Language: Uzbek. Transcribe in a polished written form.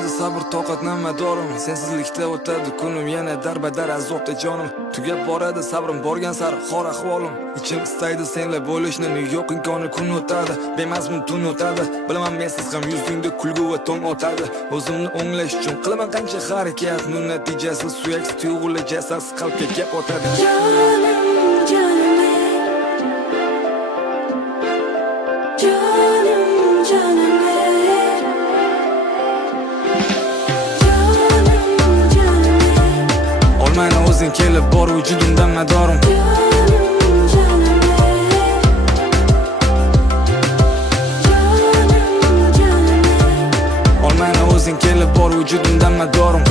Olmaydi sabr toqat namadorim, sensizlikda o'tadi kunim, yana darbadar azobda jonim. Tugab boradi sabrim borgan sari xor ahvolim. Ichim istaydi senla bo'lishni, yo'q imkoni kun o'tadi, bemazmun tun o'tadi. Bilaman mensiz ham yuzingda kulgu va tong o'tadi. O'zimni o'nglash uchun qilaman qancha harakat, bu natijasi suyaksiz tuyg'ular jasadsiz qalbga kelib o'tadi. Jonim, jonim, Olmayna o'zing kelib bor vujudimdan madorim. Olmayna o'zing kelib bor vujudimdan madorim.